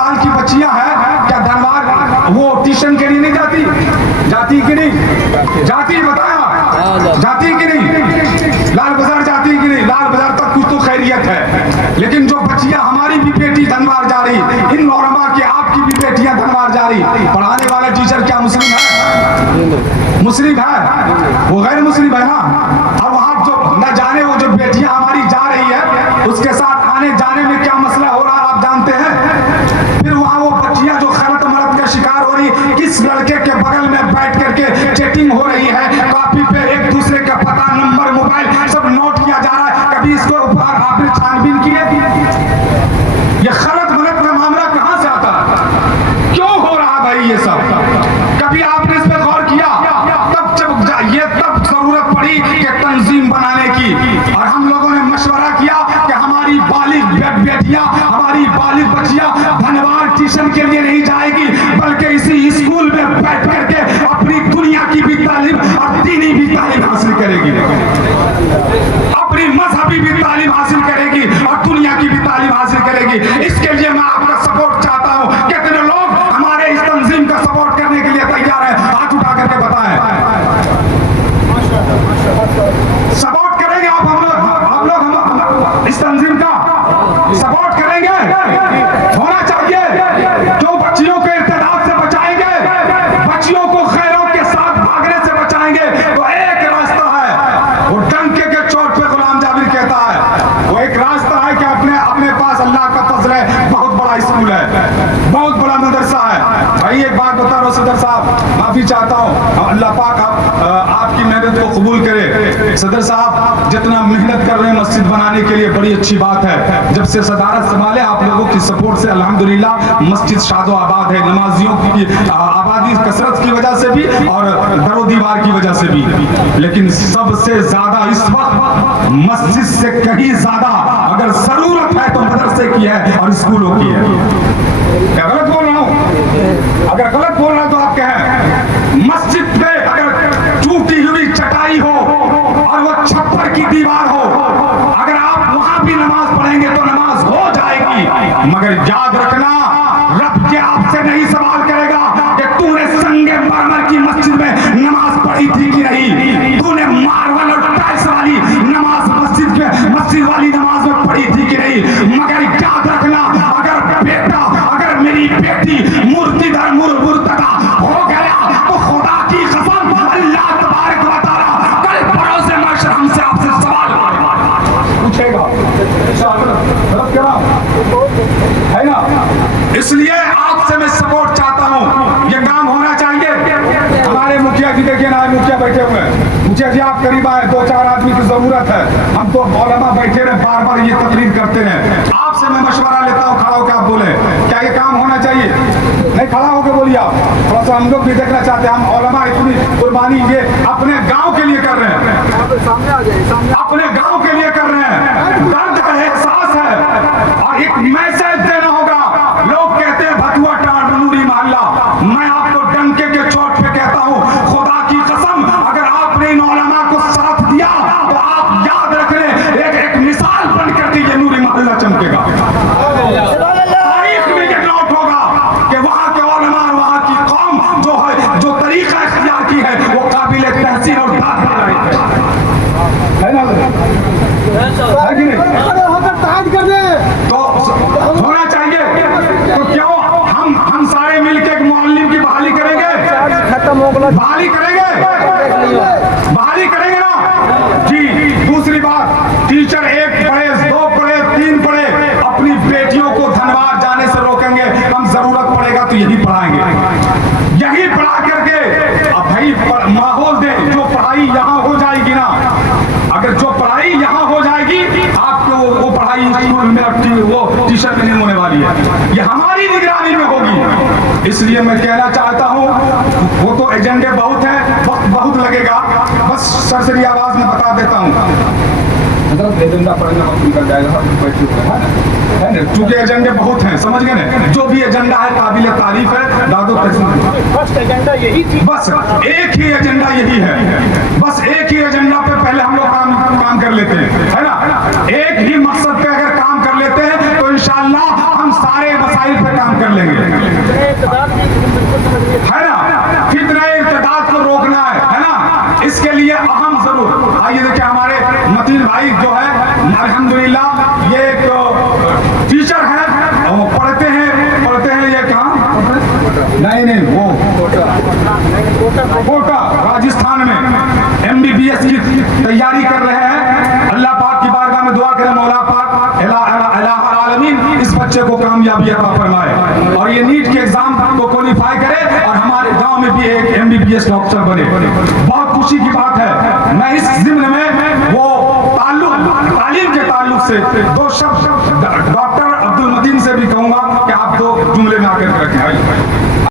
साल की बच्चियां हैं, क्या धनबाद वो ट्यूशन के लिए नहीं जाती? जाती कि नहीं जाती? बताया जाती कि नहीं? लाल बाजार जाती कि नहीं? लाल बाजार तक कुछ तो खैरियत है, लेकिन जो बच्चियां, हमारी भी बेटी धनबाद जा रही, इन नौरमा की आपकी भी बेटियां धनबाद जा रही, पढ़ाने वाला टीचर क्या मुस्लिम है? मुस्लिम है? वो गैर मुस्लिम है ना। अब वहां जो न जाने वो जो बेटियां हमारी जा रही है, उसके साथ आने जाने में क्या मसला हो रहा है आप जानते हैं? फिर वहां वो बच्चियां जो खलत मलत का शिकार हो रही, किस लड़के के बगल में बैठ करके चैटिंग हो रही है, कॉपी पे एक दूसरे का पता, नंबर, मोबाइल सब नोट किया जा रहा है, कभी इसको ऊपर आपने छानबीन की है? ये खलत मलत का मामला कहां से आता है? क्यों हो रहा भाई ये सब? कभी आपने इस पर गौर किया? तब जरूरत पड़ी कि तंजीम बनाने की, और हम लोगों ने मशवरा किया कि हमारी बालिग बेटियां, हमारी बालिग बच्चियां धनबाद ट्यूशन के लिए नहीं जाएगी, बल्कि इसी स्कूल में बैठ करके अपनी दुनिया की भी तालीम और दीनी भी तालीम हासिल करेगी, अपनी मजहबी भी तालीम हासिल करेगी और दुनिया की भी तालीम हासिल करेगी। इसके लिए मैं आपका सपोर्ट चाहता हूं। कितने लोग हमारे इस तंजीम का सपोर्ट करने के लिए तैयार है? हाथ उठा करके बताएं। सपोर्ट करेंगे आप? हम लोग इस तंजीम का सपोर्ट करेंगे? होना चाहिए। जो बच्चियों को इर्तिदाद से बचाएंगे, बच्चियों को खैरों के साथ भागने से बचाएंगे, तो एक रास्ता है, वो डंके के चोट पे गुलाम जाबिर कहता है, वो एक रास्ता है कि अपने पास अल्लाह का फजल है, बहुत बड़ा स्कूल है, बहुत बड़ा मदरसा है। भाई एक बात बता रहा हूं सदर साहब, माफी चाहता हूं, अल्लाह पाक आपकी मेहनत को कबूल करे। सदर साहब जितना मेहनत कर रहे हैं मस्जिद बनाने के लिए, बड़ी अच्छी बात है। जब से सदारत संभाले आप लोगों की सपोर्ट से अल्हम्दुलिल्लाह मस्जिद शादो आबाद है, नमाजियों की आबादी कसरत की वजह से भी और दरो दीवार की वजह से भी, लेकिन सबसे ज्यादा इस वक्त मस्जिद से कहीं ज्यादा अगर जरूरत है तो मदरसे की है और स्कूलों की है। क्या गलत बोल रहा हूं? अगर गलत बोल रहा हूं तो आप कहें। मस्जिद पे अगर टूटी हुई चटाई हो और वो छप्पर की दीवार हो, अगर आप वहां भी नमाज पढ़ेंगे तो नमाज हो जाएगी, मगर याद रखना रब के आपसे नहीं सवाल करेगा कि तूने संगे मरमर की मस्जिद में नमाज पढ़ी थी कि नहीं, तूने मार्बल और टाइल्स वाली नमाज मस्जिद वाली नमाज में पढ़ी थी कि नहीं। मगर याद रखना, अगर बेटा, अगर मेरी बेटी मुर्तिदर मुर्तदा हो गया तो खुदा की कसम अल्लाह तबारक व तआला कल परोसे महशर हमसे आपसे सवाल पूछेगा, है ना। इसलिए आपसे मैं सपोर्ट चाहता हूं, ये काम होना चाहिए। हमारे मुखिया जी देखिए ना, मुखिया बैठे हुए हैं। मुखिया जी आप करीब आए, 2-4 आदमी की जरूरत है, हम तो मौलाना बैठे रहे, बार बार ये तकरीर करते हैं। आपसे मैं मशवरा लेता हूं, खड़ा होकर आप बोले क्या ये काम होना चाहिए? नहीं, खड़ा होकर बोलिए आप, थोड़ा सा हम लोग भी देखना चाहते हैं। हम मौलाना इतनी कुर्बानी ये अपने गांव के लिए कर रहे हैं, सामने आ जाए, अपने गांव के लिए कर रहे हैं, दर्द है, एहसास है, और एक मैसेज देना होगा। लोग कहते हैं भतुआ टाट नूरी मोहल्ला, मैं आपको डंके के चोट पे कहता हूं, खुदा की कसम अगर आपने इन उलमा को साथ दिया तो आप याद रख लें, एक मिसाल बन करके ये नूरी मोहल्ला चमकेगा। तारीख में ये नोट होगा कि वहां के उलमा, वहां की कौम जो है, जो तरीका इख्तियार की है, वो काबिल तहसीन और दाद है ना, है कि नहीं? तो होना चाहिए। तो क्यों हम सारे मिलकर एक मुअल्लिम की बहाली करेंगे? बहाली करेंगे, बहाली करेंगे ना जी। दूसरी बात, टीचर 1 पढ़े, 2 पढ़े, 3 पढ़े, अपनी बेटियों को धनबाद जाने से रोकेंगे। हम जरूरत पड़ेगा तो यही पढ़ाएंगे, यही पढ़ा करके अब भाई माहौल दे। जो पढ़ाई यहाँ हो जाएगी ना, अगर जो पढ़ाई यहाँ हो जाएगी, आपको वो पढ़ाई स्कूल में वो टीचर में नहीं होने वाली है, ये हमारी निगरानी में होगी। इसलिए मैं कहना चाहता हूँ, वो तो एजेंडे बहुत हैं, वक्त बहुत लगेगा, बस सरसरी आवाज में बता देता हूँ। एजेंडा पढ़ने वक्त निकल जाएगा, है ना, चूंकि एजेंडे बहुत हैं, समझ गए ना। जो भी एजेंडा है काबिल तारीफ है। दादो फर्स्ट एजेंडा यही थी, बस एक ही एजेंडा यही है, बस एक ही एजेंडा पे पहले हम लोग काम कर लेते हैं, है ना। एक ही मकसद पे अगर काम कर लेते हैं तो इंशाअल्लाह हम सारे मसाइल पे काम कर लेंगे, है ना। फितने इर्तिदाद को रोकना है ना। इसके लिए अहम जरूर आइए देखिए, हमारे मतीन भाई जो है अल्हम्दुलिल्लाह ये एक टीचर है, वो पढ़ते हैं ये कहाँ, नहीं वो कोटा राजस्थान में MBBS की तैयारी कर रहे हैं। अल्लाह पाक की बारगाह में दुआ करें, मौला पाक इलाहा आलमीन इस बच्चे को कामयाबी अता फरमाए और ये नीट के एग्जाम को क्वालिफाई करे और हमारे गांव में भी एक MBBS डॉक्टर बने। बहुत खुशी की बात है। मैं इस जिम्न में वो तालीम के ताल्लुक से दो शब्द डॉक्टर अब्दुल मतीन से भी कहूंगा कि आप दो जुमले में आकर रखें।